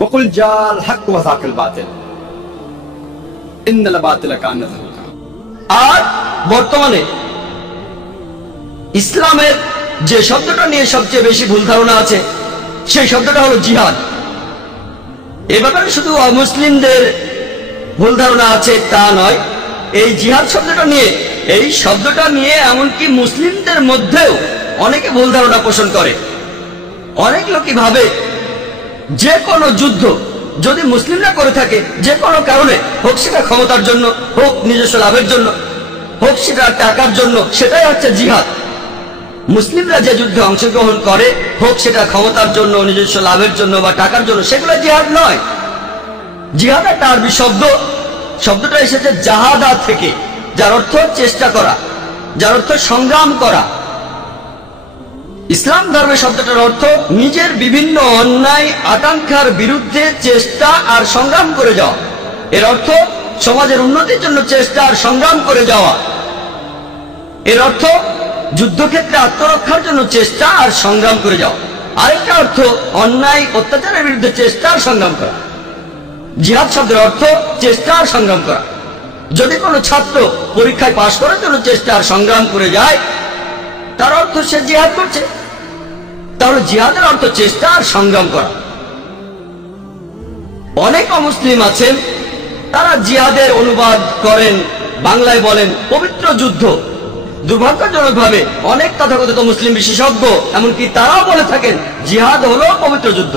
ওয়াকুল জাল হক ওয়া যাকাল বাতিল ইন্নাল বাতিলা কানা যাহুকা। আর বর্তমানে ইসলামের যে শব্দটা নিয়ে সবচেয়ে বেশি ভুল ধারণা আছে সেই শব্দটা হলো জিহাদ। এ ব্যাপারে শুধু অমুসলিমদের ভুল ধারণা আছে তা নয়, এই জিহাদ শব্দটা নিয়ে এমনকি মুসলিমদের মধ্যেও অনেকে ভুল ধারণা পোষণ করে। অনেক লোকই ভাবে যে কোনো যুদ্ধ যদি মুসলিমরা করে থাকে, যে কোনো কারণে হোক সেটা ক্ষমতার জন্য, হোক নিজস্ব লাভের জন্য, হোক সেটা টাকার জন্য, সেটাই হচ্ছে জিহাদ। মুসলিমরা যে যুদ্ধে অংশগ্রহণ করে, হোক সেটা ক্ষমতার জন্য, নিজস্ব লাভের জন্য বা টাকার জন্য, সেগুলো জিহাদ নয়। জিহাদ একটা আরবি শব্দ, শব্দটা এসেছে জাহাদা থেকে, যার অর্থ চেষ্টা করা, যার অর্থ সংগ্রাম করা। ইসলাম ধর্মের শব্দটার অর্থ নিজের বিভিন্ন অন্যায় আকাঙ্ক্ষার বিরুদ্ধে চেষ্টা আর সংগ্রাম করে যাওয়া। এর অর্থ সমাজের উন্নতির জন্য চেষ্টা আর সংগ্রাম করে যাওয়া। এর অর্থ যুদ্ধক্ষেত্রে আত্মরক্ষার জন্য চেষ্টা আর সংগ্রাম করে যাওয়া। আরেকটা অর্থ অন্যায় অত্যাচারের বিরুদ্ধে চেষ্টা আর সংগ্রাম করা। জিহাদ শব্দের অর্থ চেষ্টা আর সংগ্রাম করা। যদি কোনো ছাত্র পরীক্ষায় পাশ করার জন্য চেষ্টা আর সংগ্রাম করে যায়, তার অর্থ সে জিহাদ করছে। তাহলে জিহাদের অর্থ চেষ্টা আর সংগ্রাম করা। অনেক অমুসলিম আছেন, তারা জিহাদের অনুবাদ করেন, বাংলায় বলেন পবিত্র যুদ্ধ। দুর্ভাগ্যজনকভাবে অনেক তথাকথিত মুসলিম বিশেষজ্ঞ এমনকি তারাও বলে থাকেন জিহাদ হলো পবিত্র যুদ্ধ।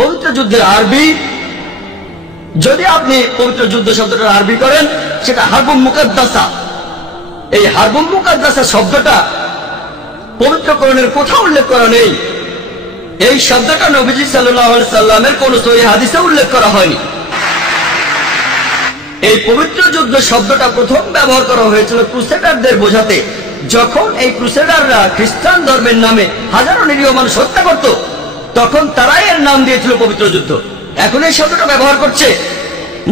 পবিত্র যুদ্ধের আরবি, যদি আপনি পবিত্র যুদ্ধ শব্দটার আরবি করেন, সেটা হারবুম মুকাদ্দাসা। এই হারবুম মুকাদ্দাসা শব্দটা পবিত্র কোরআনের কোথাও উল্লেখ করা নেই। এই শব্দটা নবীজি সাল্লাল্লাহু আলাইহি সাল্লামের কোন সহিহ হাদিসে উল্লেখ করা হয়নি। এই পবিত্র যুদ্ধ শব্দটা প্রথম ব্যবহার করা হয়েছিল ক্রুসেডারদের বোঝাতে, যখন এই ক্রুসেডাররা খ্রিস্টান ধর্মের নামে হাজারো নিরীহ মানুষ হত্যা করত, তখন তারাই এর নাম দিয়েছিল পবিত্র যুদ্ধ। এখন এই শব্দটা ব্যবহার করছে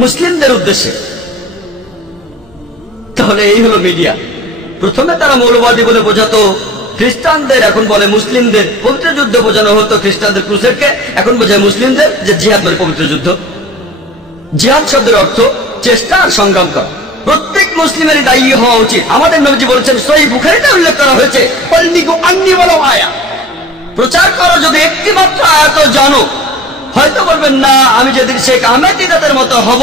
মুসলিমদের উদ্দেশ্যে। তাহলে এই হলো মিডিয়া। প্রথমে তারা মৌলবাদী বলে বোঝাতো খ্রিস্টানদের, এখন বলে মুসলিমদের। পবিত্র যুদ্ধ বোঝানো হতো খ্রিস্টানদের ক্রুসেডকে, এখন বোঝায় মুসলিমদের যে জিহাদ মানে পবিত্র যুদ্ধ। জিহাদ শব্দের অর্থ চেষ্টা আর সংগ্রাম করা। প্রত্যেক মুসলিমেরই দায়ী হওয়া উচিত। আমাদের নবীজি বলেছেন, সহিহ বুখারীতে উল্লেখ করা হয়েছে, বল্লিগু আন্নী ওয়ালাউ আয়া। প্রচার করো যদি একটি মাত্র আয়াত জানো। হয়তো বলবেন না, আমি যেদিন শেখ আহমেদ দিদাতের মতো হব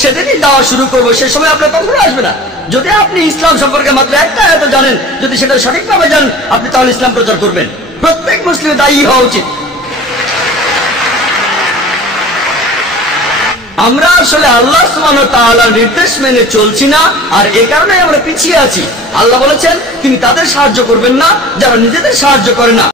সেদিনই দাওয়া শুরু করবো, সে সময় আপনার কখনো আসবে না। যদি আপনি ইসলাম সম্পর্কে মাত্র একটা আয়াত জানেন, যদি সেটা সঠিকভাবে জানেন, আপনি তাহলে ইসলাম প্রচার করবেন। প্রত্যেক মুসলিমের দায়ী হওয়া উচিত। আমরা আসলে আল্লাহ সুবহানাহু ওয়া তাআলার নির্দেশ মেনে চলছি না, আর এই কারণে আমরা পিছিয়ে আছি। আল্লাহ বলেছেন তিনি তাদের সাহায্য করবেন না যারা নিজেদের সাহায্য করে না।